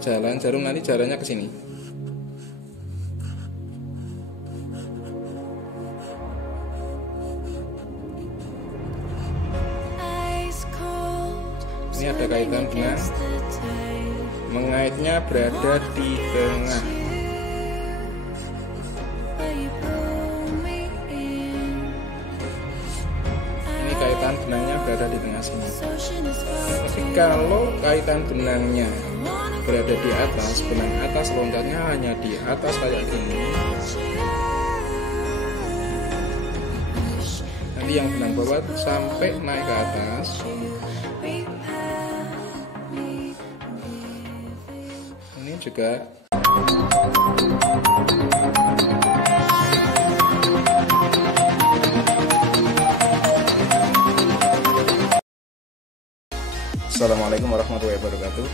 jalan jarum, nanti jalannya ke sini. Ini ada kaitan benang, mengaitnya berada di tengah. Ini kaitan benangnya berada di tengah sini. Tapi kalau kaitan benangnya berada di atas, benang atas loncatnya hanya di atas kayak gini, nanti yang benang bawah sampai naik ke atas. Ini juga Assalamualaikum warahmatullahi wabarakatuh.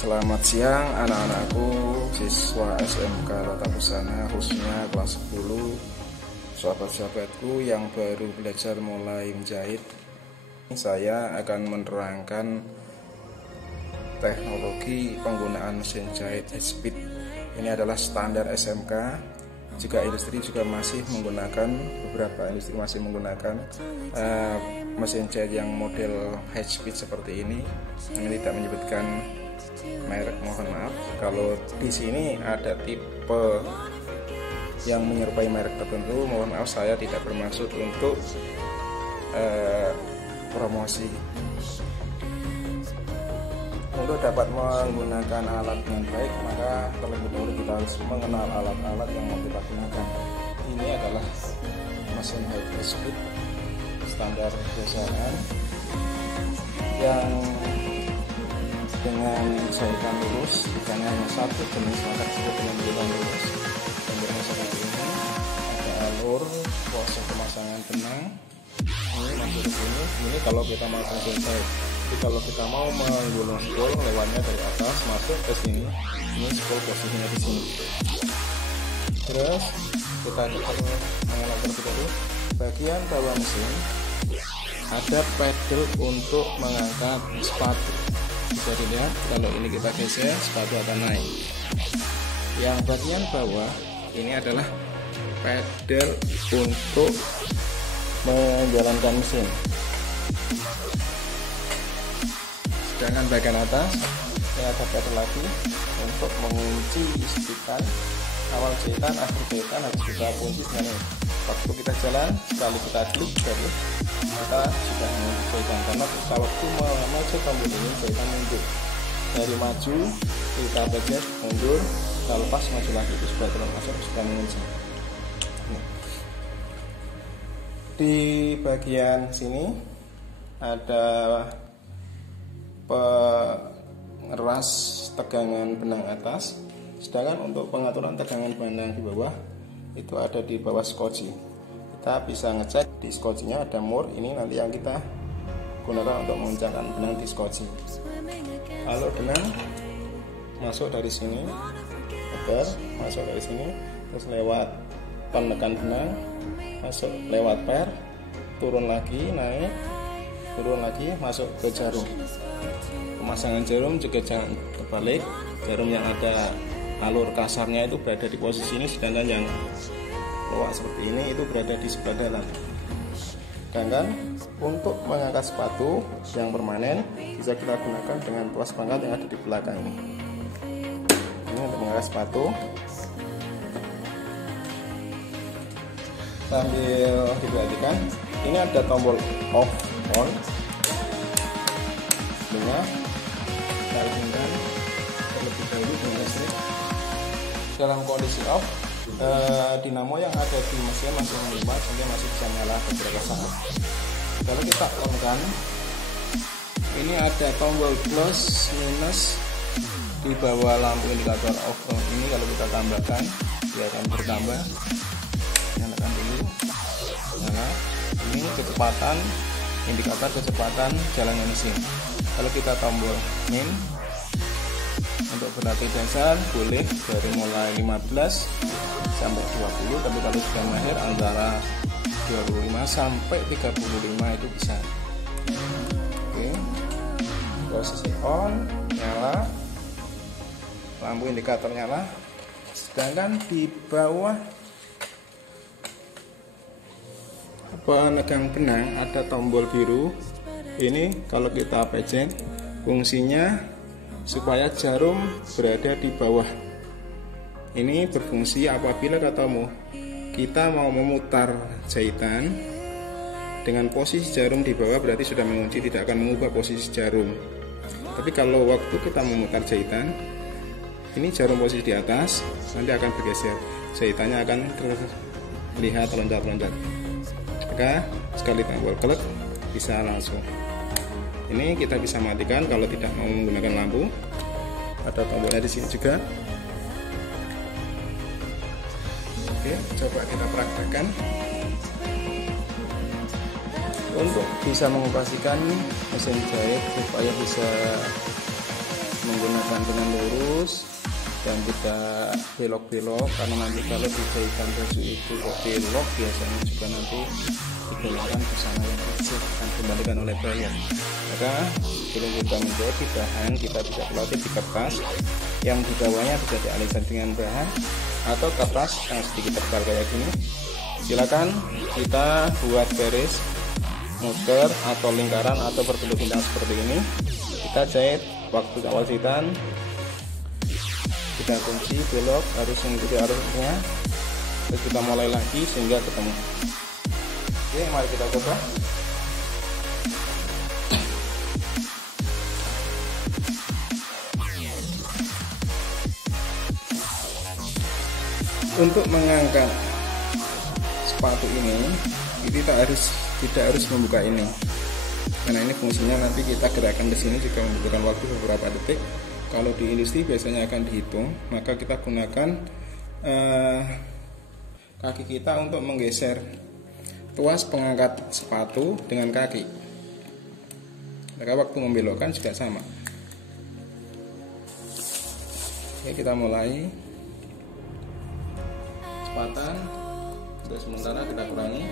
Selamat siang anak-anakku, siswa SMK Tata Busana, khususnya kelas 10, sahabat-sahabatku yang baru belajar mulai menjahit. Saya akan menerangkan teknologi penggunaan mesin jahit high-speed. Ini adalah standar SMK. Jika industri juga masih menggunakan, beberapa industri masih menggunakan mesin jahit yang model high-speed seperti ini. Yang tidak menyebutkan merek, mohon maaf. Kalau di sini ada tipe yang menyerupai merek tertentu, mohon maaf, saya tidak bermaksud untuk promosi. Untuk dapat menggunakan alat dengan baik, maka terlebih dahulu kita harus mengenal alat-alat yang mau kita gunakan. Ini adalah mesin high speed standar perusahaan yang dengan jahitan lurus, bukan hanya satu jenis, maka juga dengan jahitan lurus. Bentuknya seperti ini, ada alur proses pemasangan benang. Ini masuk ke sini. Ini kalau kita masang jahit. Jadi kalau kita mau menggulung spool, lewatnya dari atas masuk ke sini. Ini spool posisinya di sini. Terus kita mengenal terlebih dahulu bagian bawah mesin ada pedal untuk mengangkat sepatu. Bisa dilihat kalau ini kita geser, sepatu akan naik. Yang bagian bawah ini adalah pedal untuk menjalankan mesin. Sedangkan bagian atas ini ada pedal lagi untuk mengunci istikan. Awal jahitan, akhir jahitan harus kita kunci dengan ini. Waktu kita jalan, sekali kita klik baru kita sudah mengunci jahitan, karena kita waktu maju tombol ini jahitan mundur. Dari maju kita pencet mundur, kita lepas maju lagi, itu sudah termasuk sudah mengunci. Di bagian sini ada pengeras tegangan benang atas, sedangkan untuk pengaturan tegangan benang di bawah itu ada di bawah skoci. Kita bisa ngecek di skocinya ada mur, ini nanti yang kita gunakan untuk mengencangkan benang di skoci. Alur benang masuk dari sini, masuk dari sini, terus lewat penekan benang, masuk lewat per, turun lagi, naik, turun lagi, masuk ke jarum. Pemasangan jarum juga jangan terbalik. Jarum yang ada alur kasarnya itu berada di posisi ini, sedangkan yang luas seperti ini itu berada di sebelah dalam. Sedangkan untuk mengangkat sepatu yang permanen bisa kita gunakan dengan tuas pangkat yang ada di belakang ini. Ini untuk mengangkat sepatu. Sambil diperhatikan, ini ada tombol off on. Dengan kita terlebih dahulu dengan listrik. Dalam kondisi off, dinamo yang ada di mesin masih menyimpan sehingga masih bisa nyala beberapa saat. Kalau kita on kan, ini ada tombol plus minus di bawah lampu indikator off on ini. Kalau kita tambahkan, dia akan bertambah. Nyalakan dulu, nyala. Ini kecepatan, indikator kecepatan jalannya mesin. Kalau kita tombol min untuk berlatih dasar boleh dari mulai 15 sampai 20, tapi kalau sudah mahir antara 25 sampai 35 itu bisa. Oke, posisi on, nyala. lampu indikator nyala. Sedangkan di bawah penegang benang ada tombol biru. Ini kalau kita pencet, fungsinya supaya jarum berada di bawah. Ini berfungsi apabila kita mau memutar jahitan dengan posisi jarum di bawah, berarti sudah mengunci, tidak akan mengubah posisi jarum. Tapi kalau waktu kita memutar jahitan, ini jarum posisi di atas, nanti akan bergeser, jahitannya akan terlihat loncat-loncat. Maka sekali tombol klik bisa langsung. Ini kita bisa matikan kalau tidak mau menggunakan lampu. Ada tombolnya di sini juga. Oke, coba kita praktekkan. Untuk bisa mengoperasikan mesin jahit supaya bisa menggunakan dengan lurus dan tidak belok-belok, karena nanti kalau dijahitkan baju itu belok biasanya juga nanti digunakan busana yang kecil dan dikembalikan oleh buyer. Maka sebelum kita menjahit di bahan, kita bisa pelotip di kertas yang di bawahnya bisa dialihkan dengan bahan atau kertas yang sedikit tebal kayak gini. Silakan kita buat garis muter atau lingkaran atau berbentuk bintang seperti ini. Kita jahit waktu awal jahitan, kita kunci belok harus mengikuti arusnya, terus kita mulai lagi sehingga ketemu. Oke, mari kita coba. Untuk mengangkat sepatu ini tidak harus membuka ini, karena ini fungsinya nanti kita gerakan ke sini juga membutuhkan waktu beberapa detik. Kalau di industri biasanya akan dihitung, maka kita gunakan kaki kita untuk menggeser tuas pengangkat sepatu dengan kaki. Maka waktu membelokkan juga sama. Oke, kita mulai. Kecepatan untuk sementara kita kurangi.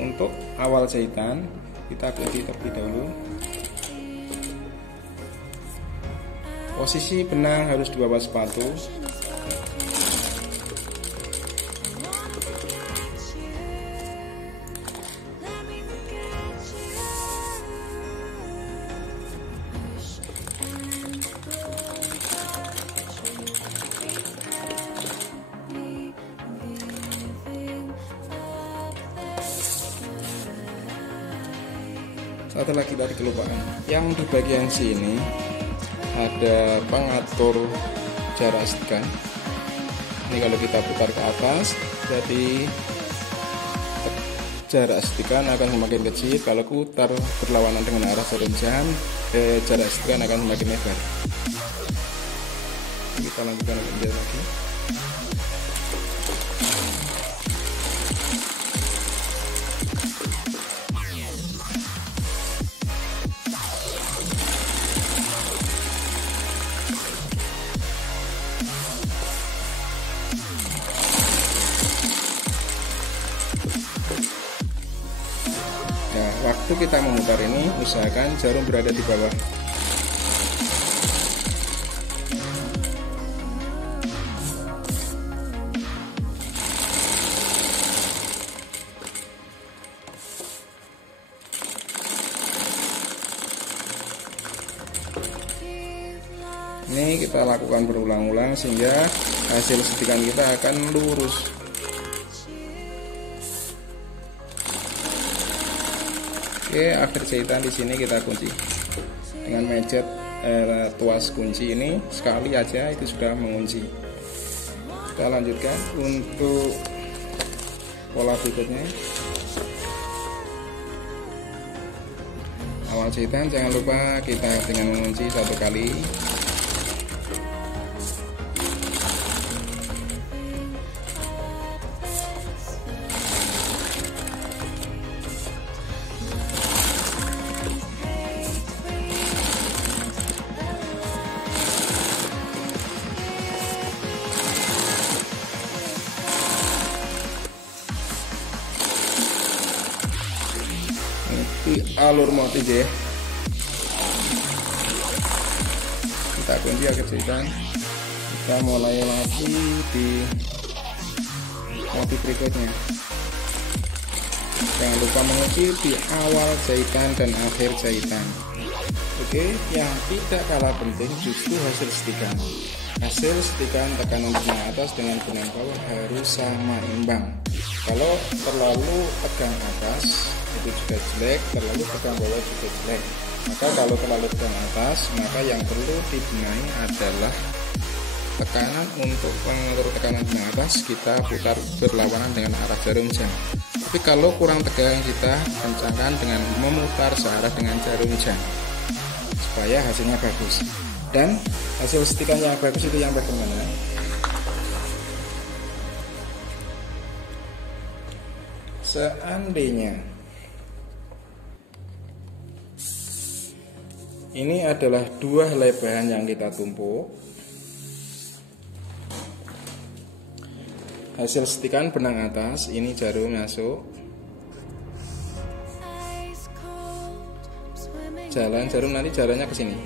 Untuk awal jahitan kita kunci terlebih dahulu. Posisi benang harus di bawah sepatu. Satu lagi tadi kelupaan, yang di bagian sini ada pengatur jarak setika. Ini kalau kita putar ke atas, jadi jarak setika akan semakin kecil. Kalau putar berlawanan dengan arah jarum jam, jarak setika akan semakin lebar. Kita lanjutkan lagi. Waktu kita memutar ini, usahakan jarum berada di bawah. Ini kita lakukan berulang-ulang sehingga hasil setikan kita akan lurus. Oke, akhir jahitan di sini kita kunci dengan mejet tuas kunci ini sekali aja itu sudah mengunci. Kita lanjutkan untuk pola berikutnya. Awal jahitan jangan lupa kita dengan mengunci satu kali. Alur motif ya. kita kunci agar jahitan. Kita mulai lagi di motif berikutnya. Jangan lupa mengunci di awal jahitan dan akhir jahitan. Oke, yang tidak kalah penting justru hasil setikan. Hasil setikan tekanan benang atas dengan benang bawah harus sama imbang. Kalau terlalu tegang atas itu juga jelek, terlalu tegang bawah juga jelek. Maka kalau terlalu tegang atas, maka yang perlu dibenahi adalah tekanan. Untuk mengatur tekanan benang atas, kita putar berlawanan dengan arah jarum jam. Tapi kalau kurang tegang, kita kencangkan dengan memutar searah dengan jarum jam supaya hasilnya bagus. Dan hasil setikan yang bagus itu yang bagaimana? Seandainya ini adalah dua helai bahan yang kita tumpuk, hasil setikan benang atas, ini jarum masuk, jalan jarum nanti jalannya ke sini.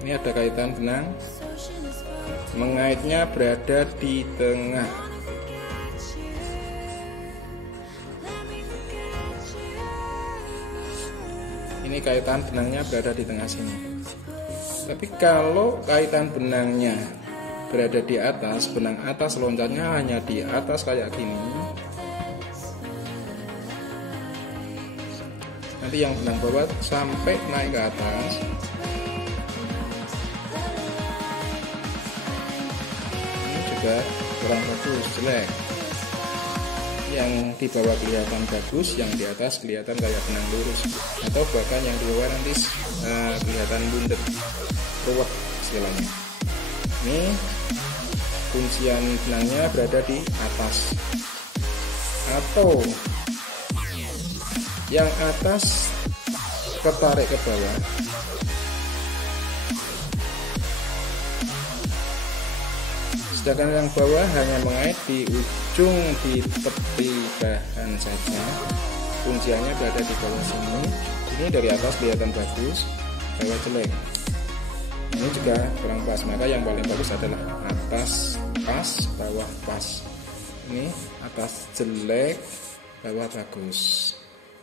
Ini ada kaitan benang, mengaitnya berada di tengah. Ini kaitan benangnya berada di tengah sini. Tapi kalau kaitan benangnya berada di atas, benang atas loncatnya hanya di atas kayak gini, nanti yang benang bawah sampai naik ke atas, ini juga kurang bagus, jelek. Yang di bawah kelihatan bagus, yang di atas kelihatan kayak benang lurus, atau bahkan yang di bawah nanti kelihatan bundet, ruwet istilahnya. Ini kuncian benangnya berada di atas, atau yang atas ketarik ke bawah, sedangkan yang bawah hanya mengait di ujung di tepi bahan saja. Kunciannya berada di bawah sini. Ini dari atas kelihatan bagus, bawah jelek. Ini juga kurang pas, maka yang paling bagus adalah atas pas, bawah pas. Ini atas jelek, bawah bagus.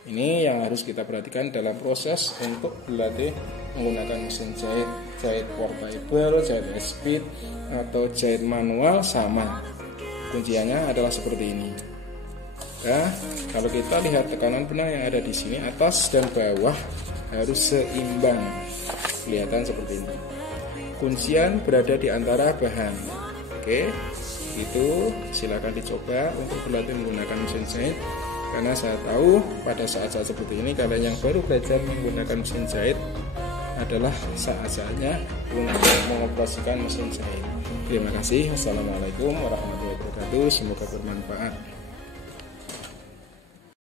Ini yang harus kita perhatikan dalam proses untuk berlatih menggunakan mesin jahit, jahit portable, jahit speed, atau jahit manual sama. Kunciannya adalah seperti ini. Nah, kalau kita lihat tekanan benang yang ada di sini, atas dan bawah harus seimbang. Kelihatan seperti ini. Kuncian berada di antara bahan. Oke, itu silakan dicoba untuk berlatih menggunakan mesin jahit. Karena saya tahu pada saat-saat seperti ini kalian yang baru belajar menggunakan mesin jahit adalah saat-saatnya untuk mengoperasikan mesin jahit. Terima kasih. Assalamualaikum warahmatullahi wabarakatuh. Semoga bermanfaat.